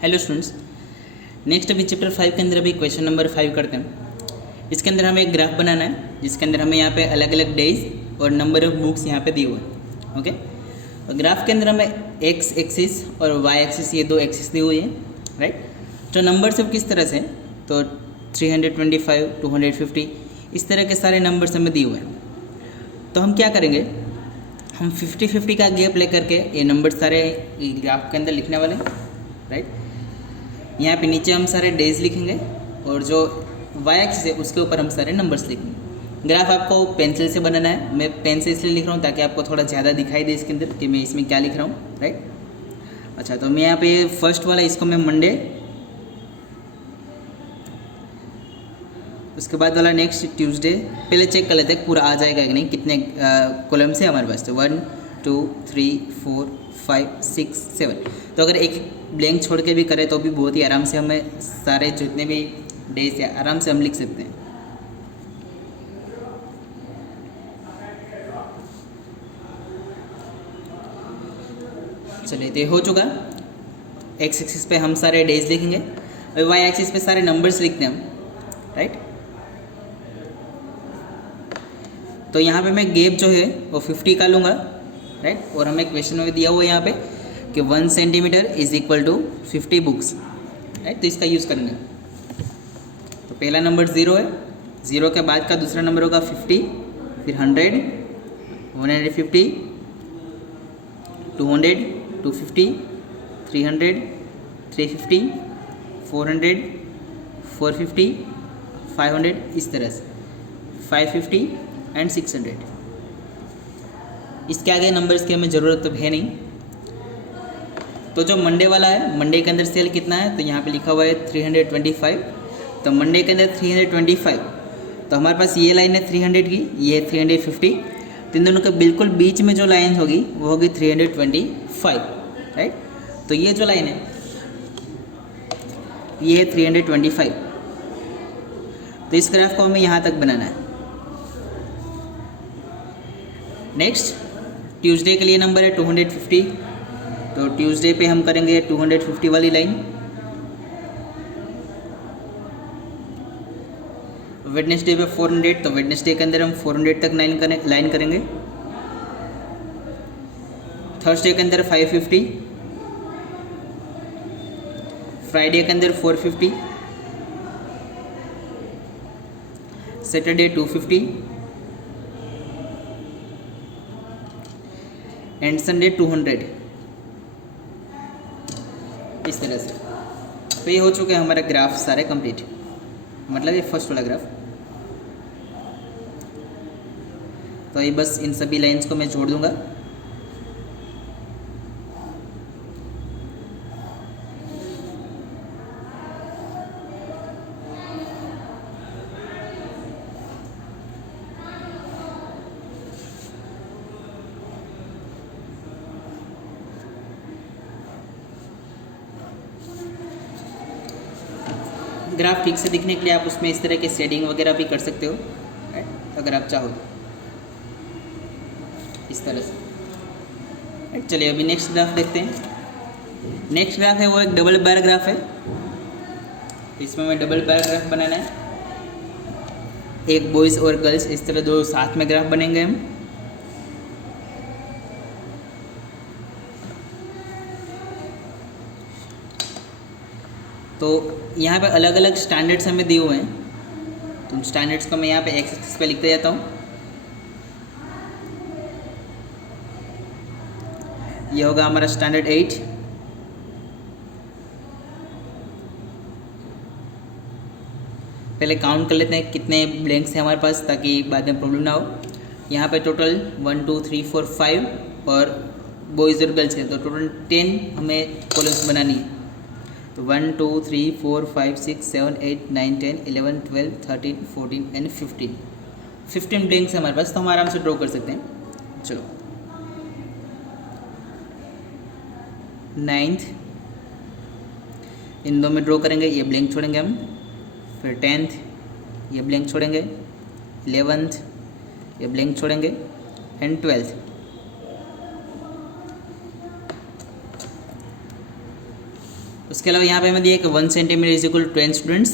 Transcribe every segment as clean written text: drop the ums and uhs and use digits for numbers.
Hello students, next अभी chapter 5 के अंदर अभी क्वेश्चन नंबर 5 करते हैं। इसके अंदर हमें एक ग्राफ बनाना है जिसके अंदर हमें यहाँ पे अलग अलग डेज और नंबर ऑफ बुक्स यहाँ पे दिए हुए हैं। ओके, और ग्राफ के अंदर हमें एक्स एक्सिस और वाई एक्सिस ये दो एक्सिस दी हुई है, राइट। तो नंबर सब किस तरह से, तो 325, 250 इस तरह के सारे नंबर्स हमें दिए हुए हैं। तो हम क्या करेंगे, हम 50-50 का गैप लेकर के ये नंबर सारे ग्राफ के अंदर लिखने वाले हैं, राइट। यहाँ पे नीचे हम सारे डेज लिखेंगे और जो वाई एक्सिस है उसके ऊपर हम सारे नंबर्स लिखेंगे। ग्राफ आपको पेंसिल से बनाना है, मैं पेन से इसलिए लिख रहा हूँ ताकि आपको थोड़ा ज़्यादा दिखाई दे इसके अंदर कि मैं इसमें क्या लिख रहा हूँ, राइट। अच्छा, तो मैं यहाँ पे फर्स्ट वाला इसको मैं मंडे, उसके बाद वाला नेक्स्ट ट्यूसडे। पहले चेक कर लेते हैं पूरा आ जाएगा कि नहीं, कितने कॉलम्स है हमारे पास। तो 1 2 3 4 5 6 7। तो अगर एक ब्लैंक छोड़ के भी करें तो भी बहुत ही आराम से हमें सारे जितने भी डेज है आराम से हम लिख सकते हैं। चलिए, तो हो चुका। एक्स एक्सिस पे हम सारे डेज लिखेंगे और वाई एक्सिस पे सारे नंबर्स लिखते हैं हम, राइट। तो यहाँ पे मैं गैप जो है वो 50 का लूँगा, राइट। और हमें क्वेश्चन में दिया हुआ है यहाँ पे कि 1 centimetre is equal to 50 books, right. तो इसका यूज़ करेंगे। तो पहला नंबर 0 है, 0 के बाद का दूसरा नंबर होगा 50, फिर 100, 150, 200, 250, 300, 350, 400, 450, 500 इस तरह से 550 एंड 600। इसके आगे नंबर्स की हमें ज़रूरत तो है नहीं। तो जो मंडे वाला है, मंडे के अंदर सेल कितना है, तो यहाँ पे लिखा हुआ है 325। तो मंडे के अंदर 325, तो हमारे पास ये लाइन है 300 की, ये 350। तो इन दोनों के बिल्कुल बीच में जो लाइन होगी वो होगी 325, राइट। तो ये जो लाइन है ये है 325। तो इस ग्राफ को हमें यहाँ तक बनाना है। नेक्स्ट ट्यूसडे के लिए नंबर है 250। तो ट्यूसडे पे हम करेंगे 250 वाली लाइन। वेडनेसडे पे 400, तो वेडनेसडे के अंदर हम 400 तक लाइन करेंगे। थर्सडे के अंदर 550, फ्राइडे के अंदर 450, सैटरडे 250 एंड संडे 200 इस तरह से। तो ये हो चुके हैं हमारे ग्राफ सारे कंप्लीट, मतलब ये फर्स्ट वाला ग्राफ। तो ये बस इन सभी लाइंस को मैं जोड़ दूंगा। ग्राफ ठीक से दिखने के लिए आप उसमें इस तरह के शेडिंग वगैरह भी कर सकते हो, राइट, अगर आप चाहो इस तरह से, राइट। चलिए अभी नेक्स्ट ग्राफ देखते हैं। नेक्स्ट ग्राफ है वो एक डबल बार ग्राफ है। इसमें हमें डबल बार ग्राफ बनाना है, एक बॉयज़ और गर्ल्स इस तरह दो साथ में ग्राफ बनेंगे हम। तो यहाँ पे अलग अलग स्टैंडर्ड्स हमें दिए हुए हैं। तो स्टैंडर्ड्स को मैं यहाँ पे एक्स एक्सिस पे लिखते जाता हूँ। ये होगा हमारा स्टैंडर्ड 8। पहले काउंट कर लेते हैं कितने ब्लैंक्स हैं हमारे पास ताकि बाद में प्रॉब्लम ना हो। यहाँ पे टोटल 1 2 3 4 5 और बॉयज़ और गर्ल्स हैं, तो टोटल 10 हमें कॉलम्स बनानी है। तो 1 2 3 4 5 6 7 8 9 10 11 12 13 14 एंड 15 ब्लैंक्स है हमारे पास, तो हम आराम से ड्रॉ कर सकते हैं। चलो, 9th इन दो में ड्रॉ करेंगे, ये ब्लैंक छोड़ेंगे हम। फिर 10th ये ब्लैंक छोड़ेंगे, 11th ये ब्लैंक छोड़ेंगे एंड 12th। तो उसके अलावा यहाँ पे हमें दिया कि 1 सेंटीमीटर इज इक्वल 10 स्टूडेंट्स,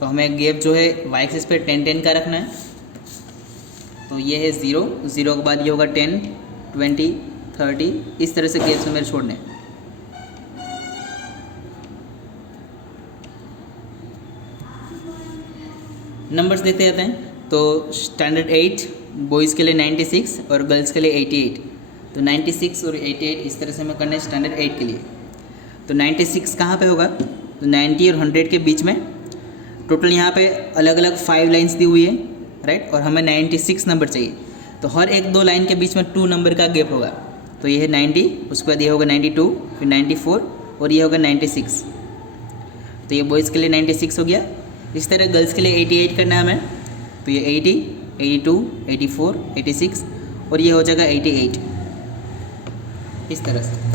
तो हमें गैप जो है वाई एक्सिस पे 10-10 का रखना है। तो ये है 0, 0 के बाद ये होगा 10, 20, 30, इस तरह से गैप्स हमें छोड़ने हैं। नंबर्स देखते जाते हैं। तो स्टैंडर्ड 8 बॉयज़ के लिए 96 और गर्ल्स के लिए 88। तो 96 और 88 इस तरह से हमें करना है स्टैंडर्ड 8 के लिए। तो 96 कहाँ पे होगा? तो 90 और 100 के बीच में टोटल यहाँ पे अलग अलग 5 लाइन्स दी हुई है, राइट, और हमें 96 नंबर चाहिए। तो हर एक 2 लाइन के बीच में 2 नंबर का गैप होगा। तो ये है 90, उसके बाद ये होगा 92, फिर 94 और ये होगा 96। तो ये बॉयज़ के लिए 96 हो गया। इस तरह गर्ल्स के लिए 88 करना है हमें। तो ये 80, 82, 84, 86 और ये हो जाएगा 88, इस तरह से।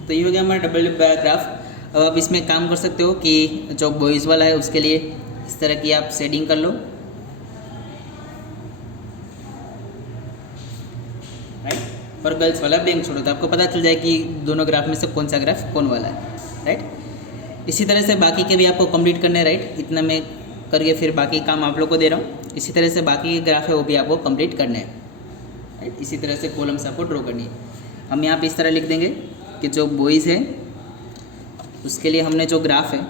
तो ये हो गया हमारा डबल पैराग्राफ। अब आप इसमें काम कर सकते हो कि जो बॉयज़ वाला है उसके लिए इस तरह की आप शेडिंग कर लो, राइट, और गर्ल्स वाला ब्लैंक छोड़ो, तो आपको पता चल जाए कि दोनों ग्राफ में से कौन सा ग्राफ कौन वाला है, राइट। इसी तरह से बाकी के भी आपको कंप्लीट करने हैं, राइट। इतना मैं करके फिर बाकी काम आप लोग को दे रहा हूँ। इसी तरह से बाकी के ग्राफ है वो भी आपको कंप्लीट करने हैं, राइट। इसी तरह से कॉलम्स आपको ड्रॉ करनी है। हम यहाँ पे इस तरह लिख देंगे कि जो बॉयज़ है उसके लिए हमने जो ग्राफ है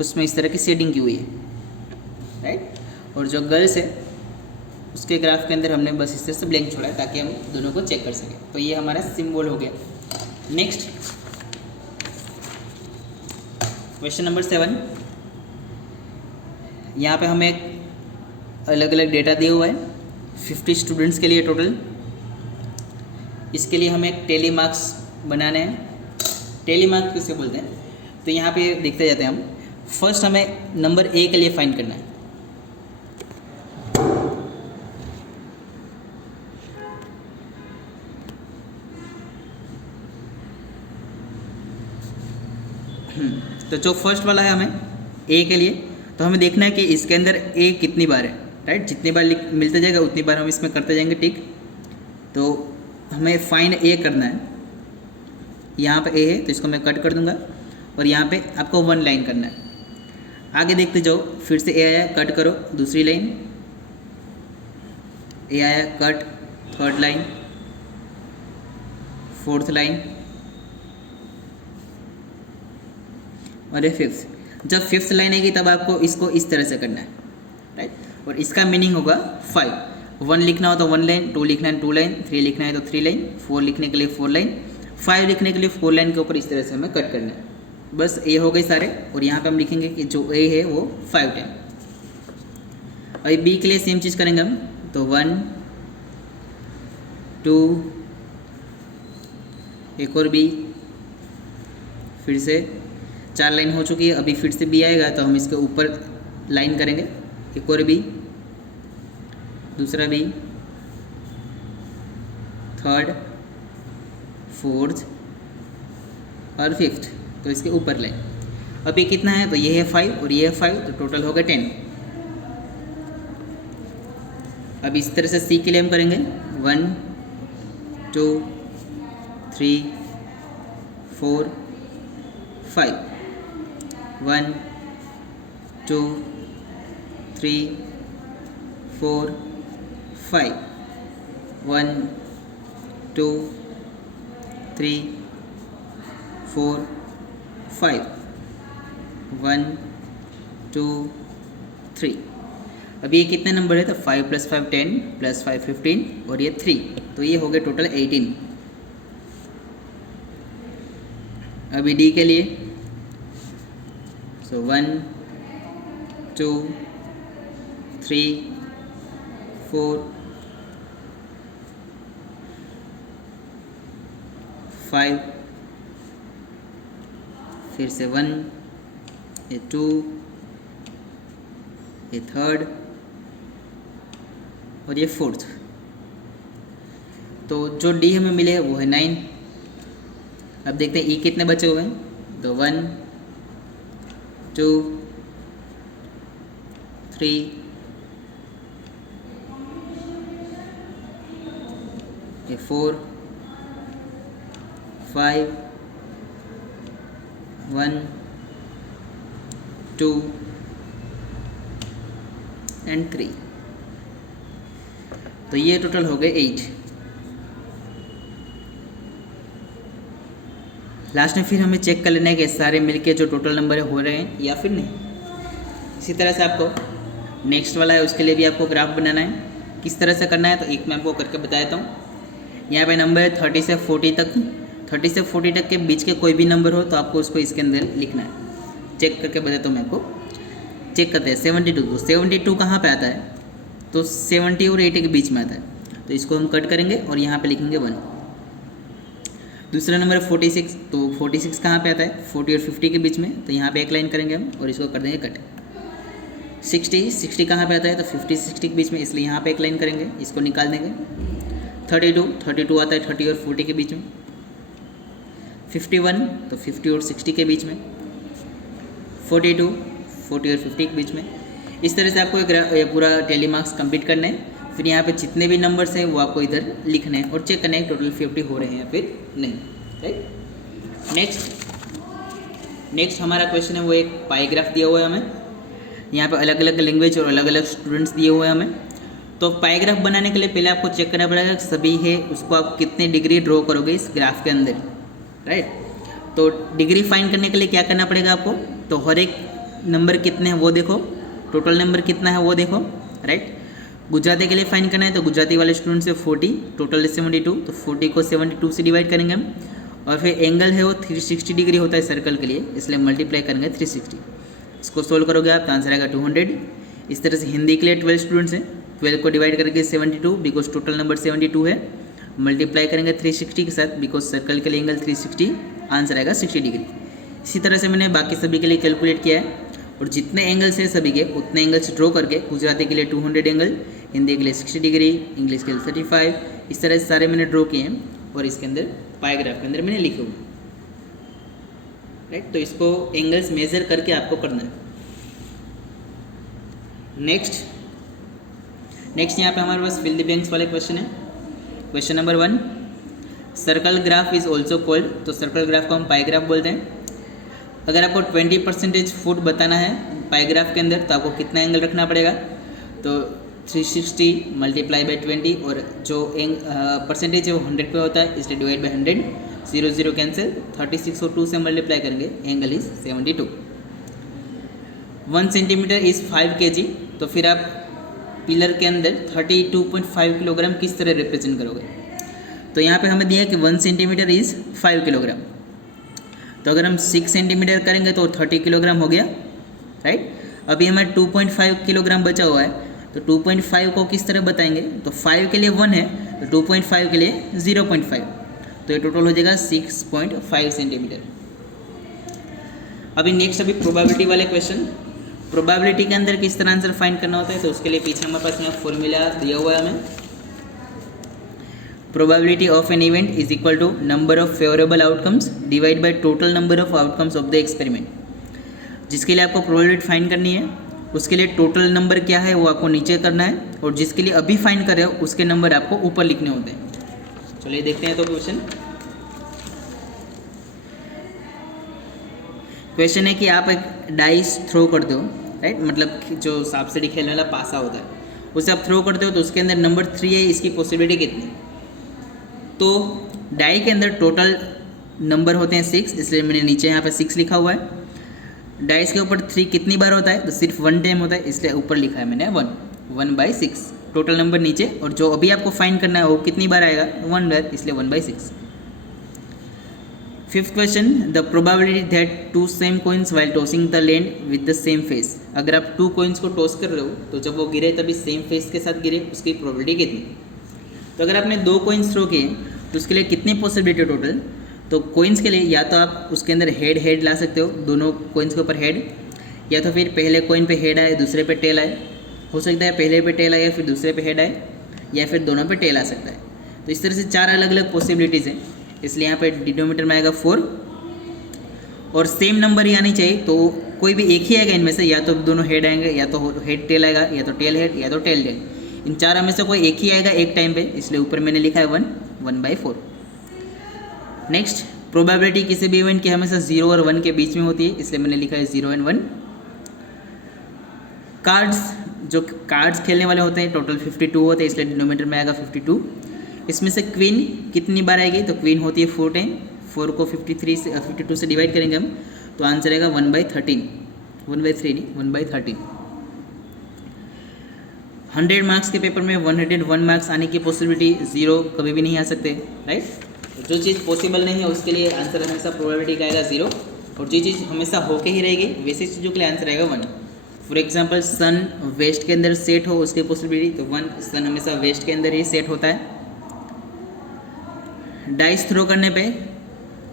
उसमें इस तरह की शेडिंग की हुई है, राइट, और जो गर्ल्स है उसके ग्राफ के अंदर हमने बस इस तरह से ब्लैंक छोड़ा है ताकि हम दोनों को चेक कर सकें। तो ये हमारा सिंबल हो गया। Next question number 7। यहाँ पे हमें एक अलग अलग डेटा दिया हुआ है 50 स्टूडेंट्स के लिए टोटल। इसके लिए हमें एक टेली मार्क्स बनाने हैं। टेली मार्क्स किसे बोलते हैं? तो यहाँ पे देखते जाते हैं हम। फर्स्ट हमें नंबर ए के लिए फाइंड करना है। तो जो फर्स्ट वाला है हमें ए के लिए, तो हमें देखना है कि इसके अंदर ए कितनी बार है, राइट। जितनी बार मिलता जाएगा उतनी बार हम इसमें करते जाएंगे टिक। तो हमें फाइंड ए करना है। यहाँ पे ए है तो इसको मैं कट कर दूंगा और यहाँ पे आपको 1 लाइन करना है। आगे देखते जाओ, फिर से ए आया, कट करो, दूसरी लाइन, ए आया, cut, third line, fourth line और ये फिफ्थ। जब फिफ्थ लाइन आएगी तब आपको इसको इस तरह से करना है, राइट। और इसका मीनिंग होगा 5। 1 लिखना हो तो 1 लाइन, 2 लिखना है 2 लाइन, 3 लिखना है तो 3 लाइन, 4 लिखने के लिए 4 लाइन, 5 लिखने के लिए 4 लाइन के ऊपर इस तरह से हमें कट करना है। बस ए हो गए सारे। और यहाँ पे हम लिखेंगे कि जो ए है वो 5 टाइम। अभी बी के लिए सेम चीज़ करेंगे हम। तो 1, 2, एक और बी, फिर से 4 लाइन हो चुकी है। अभी फिर से बी आएगा तो हम इसके ऊपर लाइन करेंगे, एक और बी, दूसरा बी, थर्ड, फोर्थ और फिफ्थ, तो इसके ऊपर लाइन। अब ये कितना है? तो ये है 5 और ये है 5, तो टोटल हो गया 10। अब इस तरह से सी के लिए हम करेंगे 1, 2, 3, 4, 5, 1, 2, 3, 4, 5, 1, 2, 3, 4, 5, 1, 2, 3। अब ये कितने नंबर है? तो 5 + 5 10 + 5 15 और ये 3, तो ये हो गए टोटल 18। अभी डी के लिए सो 1, 2, 3, 4, 5, फिर से 1, ये 2, ये थर्ड और ये फोर्थ। तो जो डी हमें मिले वो है 9। अब देखते हैं ई कितने बचे हुए हैं, तो 1 2 3 4 5 1 2 एंड 3। तो ये टोटल हो गए 8। लास्ट में फिर हमें चेक कर लेना है कि सारे मिलके जो टोटल नंबर है हो रहे हैं या फिर नहीं। इसी तरह से आपको नेक्स्ट वाला है उसके लिए भी आपको ग्राफ बनाना है। किस तरह से करना है तो एक मैं आपको करके बता देता हूँ। यहाँ पे नंबर है 30 से 40 तक, 30 से 40 तक के बीच के कोई भी नंबर हो तो आपको उसको इसके अंदर लिखना है। चेक करके बताता हूँ मैं आपको। चेक करते हैं 72 को, 72 कहाँ पे आता है तो 70 और 80 के बीच में आता है, तो इसको हम कट करेंगे और यहाँ पे लिखेंगे 1। दूसरा नंबर है 46, तो 46 कहाँ पे आता है 40 और 50 के बीच में, तो यहाँ पे एक लाइन करेंगे हम और इसको कर देंगे कट। 60 कहाँ पे आता है तो 50 60 के बीच में, इसलिए यहाँ पे एक लाइन करेंगे, इसको निकाल देंगे। 32 आता है 30 और 40 के बीच में। 51 तो 50 और 60 के बीच में। 42 40 और 50 के बीच में। इस तरह से आपको ये पूरा टैली मार्क्स कंप्लीट करना है। फिर यहाँ पे जितने भी नंबर्स हैं वो आपको इधर लिखने हैं और चेक करना है टोटल 50 हो रहे हैं या फिर नहीं, राइट। नेक्स्ट हमारा क्वेश्चन है वो एक पाईग्राफ दिया हुआ है हमें। यहाँ पे अलग अलग लैंग्वेज और अलग अलग स्टूडेंट्स दिए हुए हैं हमें। तो पाईग्राफ बनाने के लिए पहले आपको चेक करना पड़ेगा सभी है उसको आप कितने डिग्री ड्रॉ करोगे इस ग्राफ के अंदर, राइट। तो डिग्री फाइंड करने के लिए क्या करना पड़ेगा आपको, तो हर एक नंबर कितने हैं वो देखो, टोटल नंबर कितना है वो देखो, राइट। गुजराती के लिए फाइंड करना है तो गुजराती वाले स्टूडेंट से 40, टोटल 72, तो 40 को 72 से डिवाइड करेंगे हम। और फिर एंगल है वो 360 डिग्री होता है सर्कल के लिए, इसलिए मल्टीप्लाई करेंगे 360। इसको सोल्व करोगे आप तो आंसर आएगा 200। इस तरह से हिंदी के लिए 12 स्टूडेंट्स हैं, 12 को डिवाइड करके 72 बिकॉज टोटल नंबर 72 है, मल्टीप्लाई करेंगे 360 के साथ बिकॉज सर्कल के लिए एंगल 360, आंसर आएगा 60 डिग्री। इसी तरह से मैंने बाकी सभी के लिए कैलकुलेट किया है और जितने एंगल्स हैं सभी के उतने एंगल्स ड्रॉ करके गुजराती के लिए 200 एंगल, हिंदी के लिए 60 डिग्री, इंग्लिश के लिए 35, इस तरह से सारे मैंने ड्रॉ किए हैं और इसके अंदर पाईग्राफ के अंदर मैंने लिखे हुए, राइट। तो इसको एंगल्स मेजर करके आपको करना है। नेक्स्ट यहाँ पे हमारे पास फिल द ब्लैंक्स वाले क्वेश्चन है। Question number 1, circle graph is also called, तो सर्कल ग्राफ को हम पाईग्राफ बोलते हैं। अगर आपको 20% फुट बताना है पाईग्राफ के अंदर तो आपको कितना एंगल रखना पड़ेगा, तो 360 मल्टीप्लाई बाई 20 और जो परसेंटेज है वो 100 पे होता है इसलिए डिवाइड बाई 100, 0 0 कैंसिल, 36 और 2 से मल्टीप्लाई करेंगे, angle is 72। 1 centimetre is 5 kg, तो फिर आप पिलर के अंदर 32.5 किलोग्राम किस तरह रिप्रेजेंट करोगे। तो यहाँ पे हमें दिया है कि 1 सेंटीमीटर इज़ 5 किलोग्राम, तो अगर हम 6 सेंटीमीटर करेंगे तो 30 किलोग्राम हो गया, राइट। अभी हमें 2.5 किलोग्राम बचा हुआ है, तो 2.5 को किस तरह बताएंगे, तो 5 के लिए 1 है तो 2.5 के लिए 0.5, तो ये टोटल हो जाएगा 6.5 सेंटीमीटर। अभी नेक्स्ट प्रोबेबिलिटी वाले क्वेश्चन। प्रोबेबिलिटी के अंदर किस तरह आंसर फाइंड करना होता है, तो उसके लिए पीछे हमारे पास यहाँ फॉर्मूला दिया हुआ है हमें। Probability of an event is equal to number of favourable outcomes divide by total number of outcomes of the experiment. जिसके लिए आपको प्रोबेबिलिटी फाइंड करनी है उसके लिए टोटल नंबर क्या है वो आपको नीचे करना है और जिसके लिए अभी फाइंड कर रहे हो उसके नंबर आपको ऊपर लिखने होते हैं। चलिए देखते हैं तो क्वेश्चन है कि आप एक डाइस थ्रो करते हो, राइट, मतलब जो सांप सीढ़ी खेलने वाला पासा होता है उसे आप थ्रो करते हो तो उसके अंदर नंबर 3 है, इसकी पॉसिबिलिटी कितनी। तो डाई के अंदर टोटल नंबर होते हैं 6, इसलिए मैंने नीचे यहाँ पे 6 लिखा हुआ है। डाइस के ऊपर 3 कितनी बार होता है, तो सिर्फ 1 टाइम होता है, इसलिए ऊपर लिखा है मैंने 1/6 टोटल नंबर नीचे, और जो अभी आपको फाइंड करना है वो कितनी बार आएगा 1 बार, इसलिए 1/6। Fifth question, the probability that 2 same coins while tossing the land with the same face. अगर आप 2 कोइंस को टॉस कर रहे हो तो जब वो गिरे तभी सेम फेस के साथ गिरे, उसकी प्रोबेबिलिटी कितनी। तो अगर आपने 2 कोइंस थ्रो किए तो उसके लिए कितनी पॉसिबिलिटी टोटल, तो कोइंस के लिए या तो आप उसके अंदर हेड ला सकते हो, दोनों कोइंस के ऊपर हेड, या तो फिर पहले कोइन पे हेड आए दूसरे पे टेल आए, हो सकता है पहले पे टेल आए फिर दूसरे पे हेड आए, या फिर दोनों पे टेल आ सकता है। तो इस तरह से 4 अलग अलग पॉसिबिलिटीज़ हैं। इसलिए यहाँ पे डिनोमिनेटर में आएगा 4 और सेम नंबर ही आनी चाहिए, तो कोई भी एक ही आएगा इनमें से, या तो दोनों हेड आएंगे, या तो हेड टेल आएगा, या तो टेल हेड, या तो टेल टेल। इन चारों में से कोई एक ही आएगा एक टाइम पे, इसलिए ऊपर मैंने लिखा है 1/4। नेक्स्ट, प्रोबेबिलिटी किसी भी इवेंट की हमेशा 0 और 1 के बीच में होती है, इसलिए मैंने लिखा है 0 और 1। जो कार्ड्स खेलने वाले होते हैं टोटल 52 होते हैं, इसलिए डिनोमिनेटर में आएगा 52। इसमें से क्वीन कितनी बार आएगी, तो क्वीन होती है 4 टाइम। 4 को 52 से डिवाइड करेंगे हम, तो आंसर आएगा 1/13, 1/3 नहीं 1/13। 100 मार्क्स के पेपर में 101 मार्क्स आने की पॉसिबिलिटी 0 कभी भी नहीं आ सकते, राइट। जो चीज़ पॉसिबल नहीं है उसके लिए आंसर हमेशा प्रोबेबिलिटी का आएगा 0, और जो चीज़ हमेशा होके ही रहेगी वैसी चीज़ों के लिए आंसर आएगा 1। फॉर एग्जांपल सन वेस्ट के अंदर सेट हो उसकी पॉसिबिलिटी, तो 1, सन हमेशा वेस्ट के अंदर ही सेट होता है। डाइस थ्रो करने पे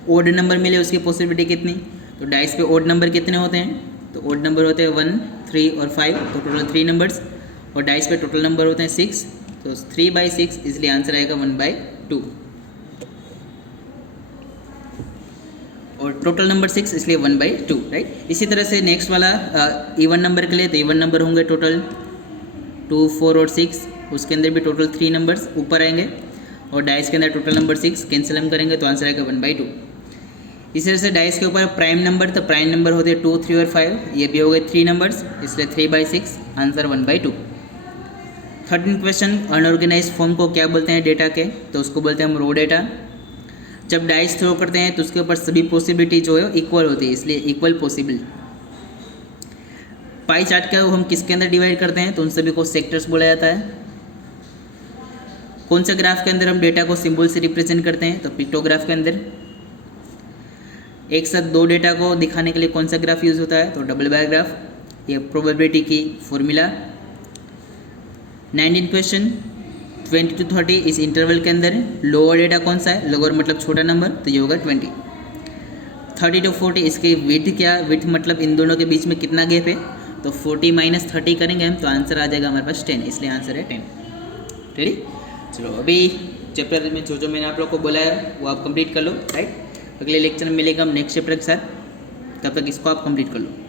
ओड नंबर मिले उसकी पॉसिबिलिटी कितनी, तो डाइस पे ओड नंबर कितने होते हैं, तो ओड नंबर होते हैं 1, 3 और 5, तो टोटल 3 नंबर्स, और डाइस पे टोटल नंबर होते हैं 6, तो 3/6, इसलिए आंसर आएगा 1/2, और टोटल नंबर 6 इसलिए 1/2, राइट। इसी तरह से नेक्स्ट वाला इवन नंबर के लिए, तो इवन नंबर होंगे टोटल 2, 4 और 6, उसके अंदर भी टोटल 3 नंबर्स ऊपर आएंगे, और डाइस के अंदर टोटल नंबर 6 कैंसिल हम करेंगे तो आंसर आएगा 1/2। इसी तरह से डाइस के ऊपर प्राइम नंबर, तो प्राइम नंबर होते हैं 2, 3 और 5, ये भी हो गए 3 नंबर्स, इसलिए 3/6, आंसर 1/2। 13 क्वेश्चन, अनऑर्गेनाइज फॉर्म को क्या बोलते हैं डेटा के, तो उसको बोलते हैं हम रो डेटा। जब डाइस थ्रो करते हैं तो उसके ऊपर सभी पॉसिबिलिटी जो है इक्वल होती है, इसलिए इक्वल पॉसिबल। पाई चार्ट का हम किसके अंदर डिवाइड करते हैं, तो उन सभी को सेक्टर्स बोला जाता है। कौन सा ग्राफ के अंदर हम डेटा को सिंबल से रिप्रेजेंट करते हैं, तो पिक्टोग्राफ के अंदर। एक साथ 2 डेटा को दिखाने के लिए कौन सा ग्राफ यूज होता है, तो डबल बार ग्राफ, ये प्रोबेबिलिटी की फॉर्मूला। 19 क्वेश्चन, 20 to 30 इस इंटरवल के अंदर लोअर डेटा कौन सा है, लोअर मतलब छोटा नंबर, तो ये होगा 20। 30 to 40 इसकी विड्थ क्या, विड्थ मतलब इन दोनों के बीच में कितना गैप है, तो 40 - 30 करेंगे हम तो आंसर आ जाएगा हमारे पास 10, इसलिए आंसर है 10। रेडी, चलो अभी चैप्टर में जो मैंने आप लोग को बोला है वो आप कंप्लीट कर लो, राइट। अगले लेक्चर में मिलेगा हम नेक्स्ट चैप्टर के साथ, तब तक इसको आप कंप्लीट कर लो।